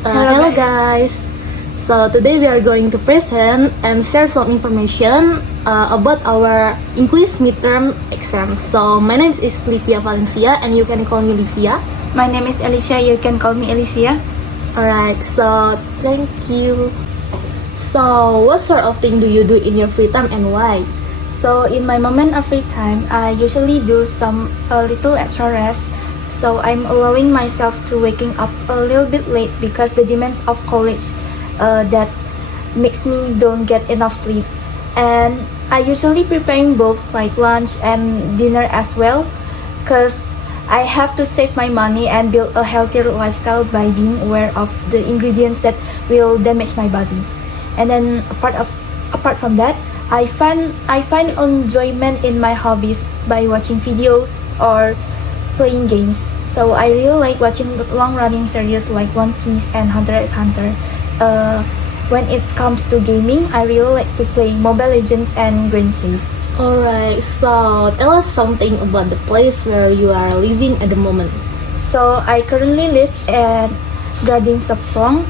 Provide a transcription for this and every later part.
Hello guys. So today we are going to present and share some information about our English midterm exam. So my name is Livia Valencia and you can call me Livia. My name is Elicia, you can call me Elicia. Alright, so thank you. So what sort of thing do you do in your free time and why? So in my moment of free time, I usually do a little extra rest. So I'm allowing myself to waking up a little bit late because the demands of college that makes me don't get enough sleep. And I usually preparing both like lunch and dinner as well, because I have to save my money and build a healthier lifestyle by being aware of the ingredients that will damage my body. And then apart from that, I find enjoyment in my hobbies by watching videos or playing games. So I really like watching long-running series like One Piece and Hunter x Hunter. When it comes to gaming, I really like to play Mobile Legends and Grand Chase. Alright, so tell us something about the place where you are living at the moment. So I currently live at Garden Sopong,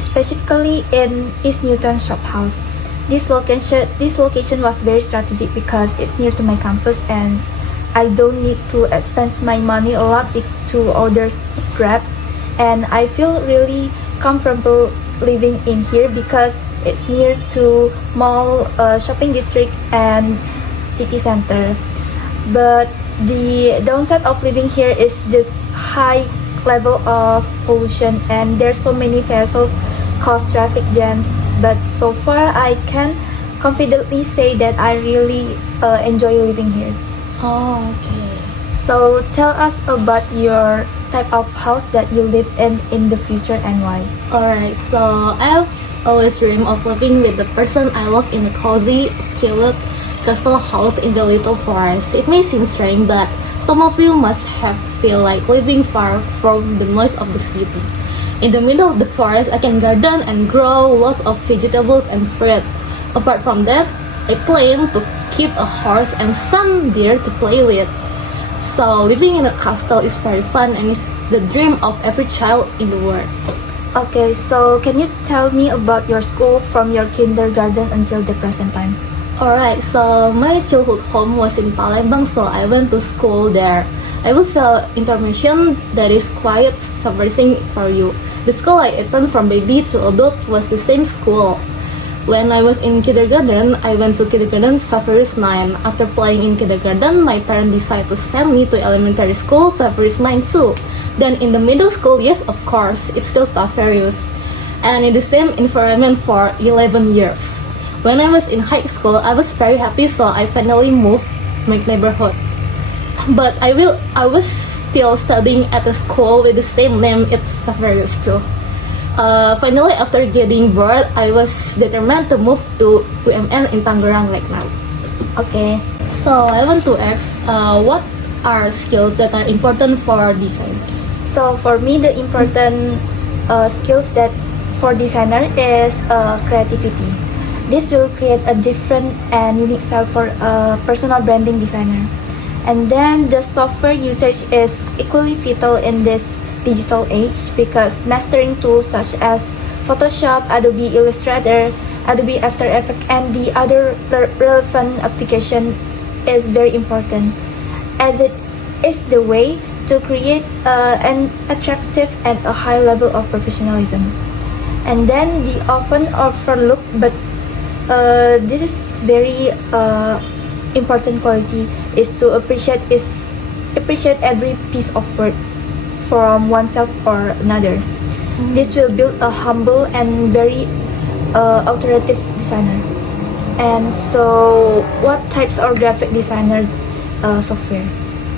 specifically in East Newton Shop House. This location was very strategic because it's near to my campus and I don't need to expend my money a lot to order Grab, and I feel really comfortable living in here because it's near to mall, shopping district and city center. But the downside of living here is the high level of pollution and there's so many vehicles cause traffic jams. But so far I can confidently say that I really enjoy living here. Oh, okay. So tell us about your type of house that you live in the future and why. Alright, so I've always dreamed of living with the person I love in a cozy, scaled castle house in the little forest. It may seem strange, but some of you must have feel like living far from the noise of the city. In the middle of the forest, I can garden and grow lots of vegetables and fruit. Apart from that, I plan to keep a horse and some deer to play with. So living in a castle is very fun and it's the dream of every child in the world. Okay, so can you tell me about your school from your kindergarten until the present time? Alright, so my childhood home was in Palembang, so I went to school there. I will say information that is quite surprising for you. The school I attended from baby to adult was the same school. When I was in kindergarten, I went to kindergarten Safaris 9. After playing in kindergarten, my parents decided to send me to elementary school Safaris 9 too. Then in the middle school, yes, of course, it's still Safaris. And in the same environment for 11 years. When I was in high school, I was very happy, so I finally moved my neighborhood. But I was still studying at a school with the same name, it's Safaris too. Finally, after getting bored, I was determined to move to UMN in Tangerang right now. Okay. So I want to ask, what are skills that are important for designers? So for me, the important skills that for designer is creativity. This will create a different and unique style for a personal branding designer. And then the software usage is equally vital in this digital age because mastering tools such as Photoshop, Adobe Illustrator, Adobe After Effects, and the other relevant application is very important, as it is the way to create an attractive and a high level of professionalism. And then the often overlooked, but this is very important quality, is to appreciate every piece of work from oneself or another. This will build a humble and very authoritative designer. And so, what types of graphic designer software?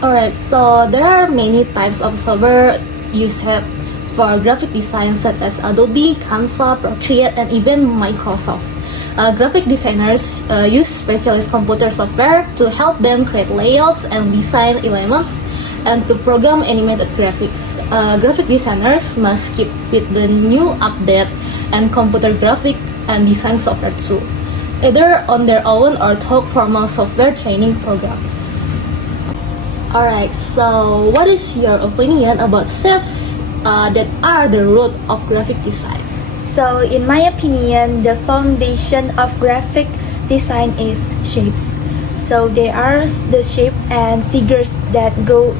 Alright, so there are many types of software used for graphic design such as Adobe, Canva, Procreate, and even Microsoft. Graphic designers use specialized computer software to help them create layouts and design elements and to program animated graphics. Graphic designers must keep with the new update and computer graphic and design software too, either on their own or through formal software training programs. Alright, so what is your opinion about chefs that are the root of graphic design? So, in my opinion, the foundation of graphic design is shapes. So, they are the shape and figures that go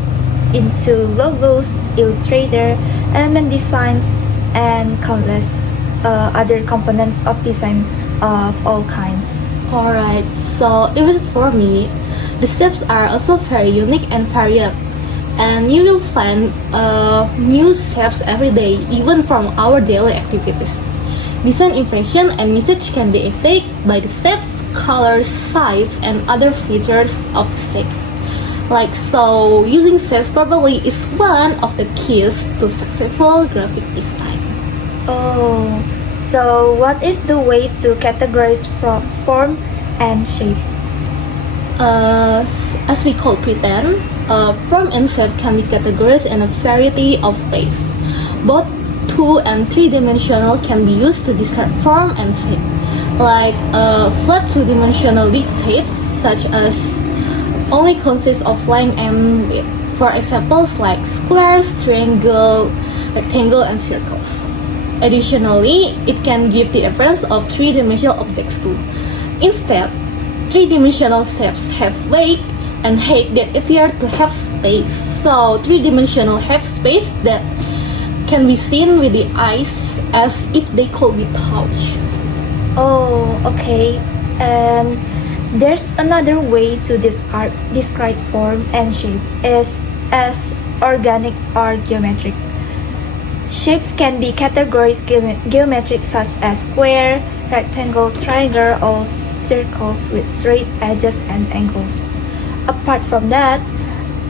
into logos, Illustrator, element designs, and countless other components of design of all kinds. Alright, so if it's for me, the shapes are also very unique and varied. And you will find new shapes every day, even from our daily activities. Design impression and message can be affected by the shapes, colors, size, and other features of the shapes. Like so, using shapes properly is one of the keys to successful graphic design. Oh, so what is the way to categorize form and shape? As we call pretend, form and shape can be categorized in a variety of ways. Both 2 and 3-dimensional can be used to describe form and shape. Like flat 2-dimensional shapes such as only consist of length and width. For examples like squares, triangle, rectangle, and circles. Additionally, it can give the appearance of 3-dimensional objects too. Instead, 3-dimensional shapes have weight and height that appear to have space. So 3-dimensional have space that can be seen with the eyes as if they could be touched. Oh, okay. And there's another way to describe form and shape is as organic or geometric. Shapes can be categorized geometric such as square, rectangles, triangle, or circles with straight edges and angles. Apart from that,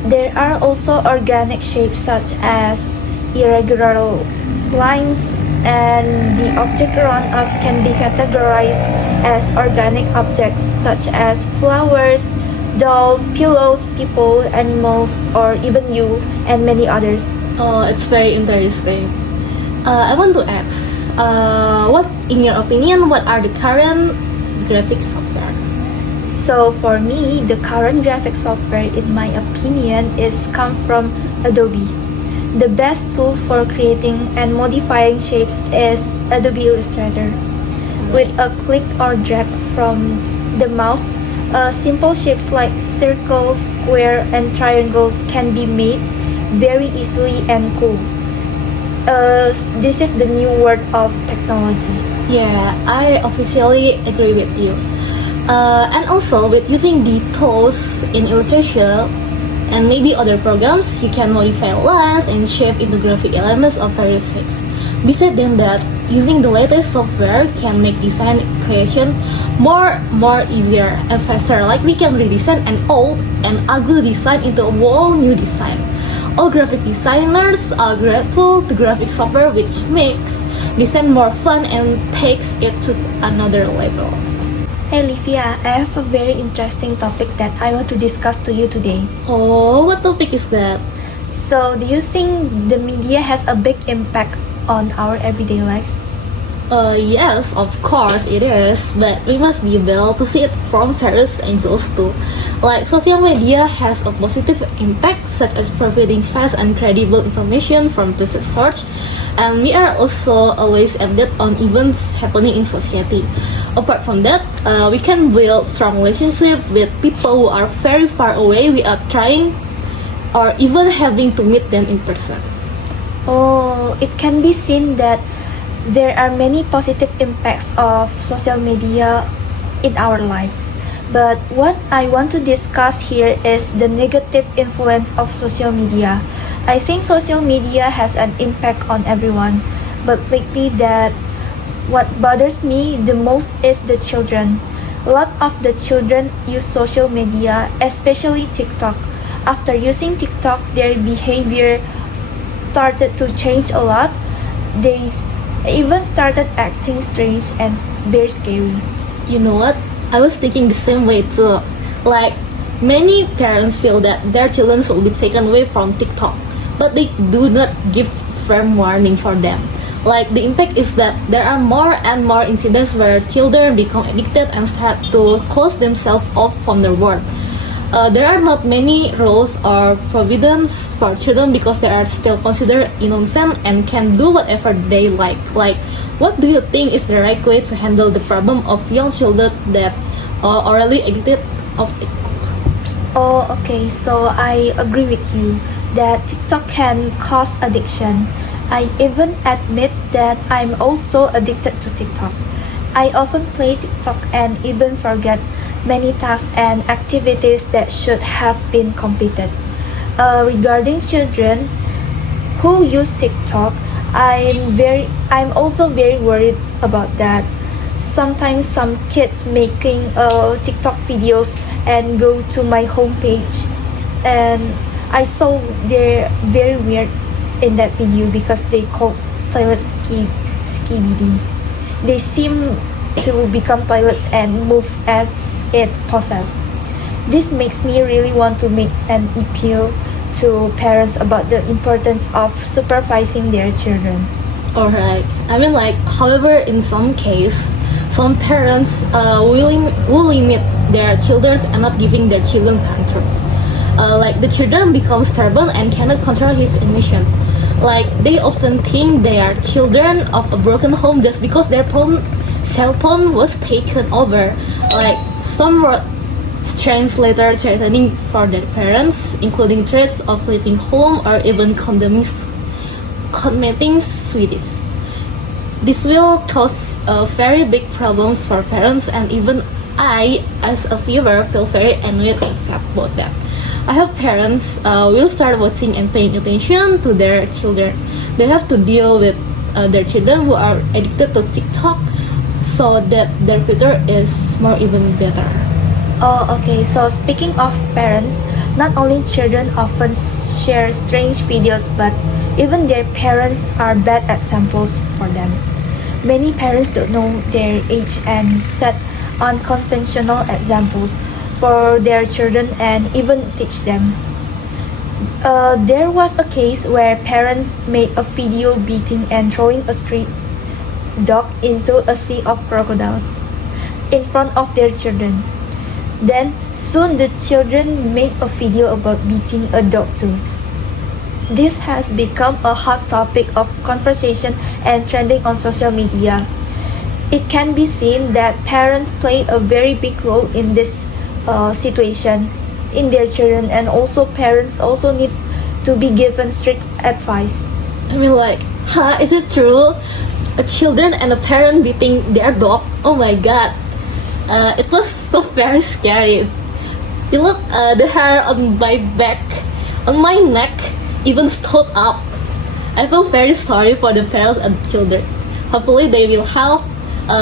there are also organic shapes such as irregular lines, and the object around us can be categorized as organic objects such as flowers, doll, pillows, people, animals, or even you and many others. Oh, it's very interesting. I want to ask, what, in your opinion, what are the current graphic software? So for me, the current graphic software, in my opinion, is come from Adobe. The best tool for creating and modifying shapes is Adobe Illustrator. With a click or drag from the mouse, simple shapes like circles, square, and triangles can be made very easily and cool. This is the new world of technology. Yeah, I officially agree with you. And also, with using the tools in Illustrator and maybe other programs, you can modify lines and shape into graphic elements of various shapes. Besides that, using the latest software can make design creation more easier and faster. Like we can redesign an old and ugly design into a whole new design. All graphic designers are grateful to graphic software, which makes design more fun and takes it to another level. Hey Livia, I have a very interesting topic that I want to discuss to you today. Oh, what topic is that? So, do you think the media has a big impact on our everyday lives? Yes, of course it is, but we must be able to see it from various angles too. Like social media has a positive impact, such as providing fast and credible information from the search, and we are also always updated on events happening in society. Apart from that, we can build strong relationships with people who are very far away without trying or even having to meet them in person. Oh, it can be seen that there are many positive impacts of social media in our lives. But what I want to discuss here is the negative influence of social media. I think social media has an impact on everyone, but lately that what bothers me the most is the children. A lot of the children use social media, especially TikTok. After using TikTok, their behavior started to change a lot. They even started acting strange and very scary. You know what? I was thinking the same way too. Like, many parents feel that their children should be taken away from TikTok, but they do not give firm warning for them. Like, the impact is that there are more and more incidents where children become addicted and start to close themselves off from the world. There are not many rules or provisions for children because they are still considered innocent and can do whatever they like. Like, what do you think is the right way to handle the problem of young children that are already addicted of TikTok? Oh, okay, so I agree with you that TikTok can cause addiction. I even admit that I'm also addicted to TikTok. I often play TikTok and even forget many tasks and activities that should have been completed. Regarding children who use TikTok, I'm also very worried about that. Sometimes some kids making TikTok videos and go to my homepage, and I saw they're very weird in that video because they called toilet skibidi. They seem to become toilets and move as it possessed. This makes me really want to make an appeal to parents about the importance of supervising their children. Alright. I mean, like, however, in some case, some parents will limit their children and not giving their children tantrums. Like, the children become stubborn and cannot control his emotion. Like, they often think they are children of a broken home just because their cell phone was taken over. Like, some wrote strange letters threatening for their parents, including threats of leaving home or even committing suicide. This will cause very big problems for parents, and even I, as a viewer, feel very annoyed and sad about that. I hope parents will start watching and paying attention to their children. They have to deal with their children who are addicted to TikTok so that their future is more even better. Oh, okay. So speaking of parents, not only children often share strange videos, but even their parents are bad examples for them. Many parents don't know their age and set unconventional examples for their children and even teach them. There was a case where parents made a video beating and throwing a street dog into a sea of crocodiles in front of their children. Then soon the children made a video about beating a dog too. This has become a hot topic of conversation and trending on social media. It can be seen that parents play a very big role in this situation in their children, and also parents also need to be given strict advice. I mean, like, is it true? A children and a parent beating their dog? Oh my god. It was so very scary. You look, the hair on my back, on my neck, even stood up. I feel very sorry for the parents and children. Hopefully they will help,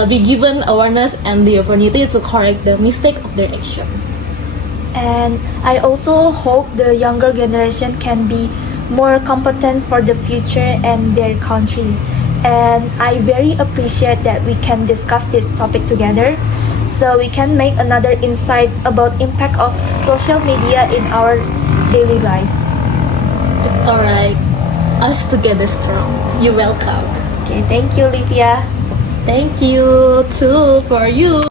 be given awareness and the opportunity to correct the mistake of their action. And I also hope the younger generation can be more competent for the future and their country. And I very appreciate that we can discuss this topic together, so we can make another insight about impact of social media in our daily life. It's alright. Us together strong. You're welcome. Okay, thank you, Livia. Thank you too for you.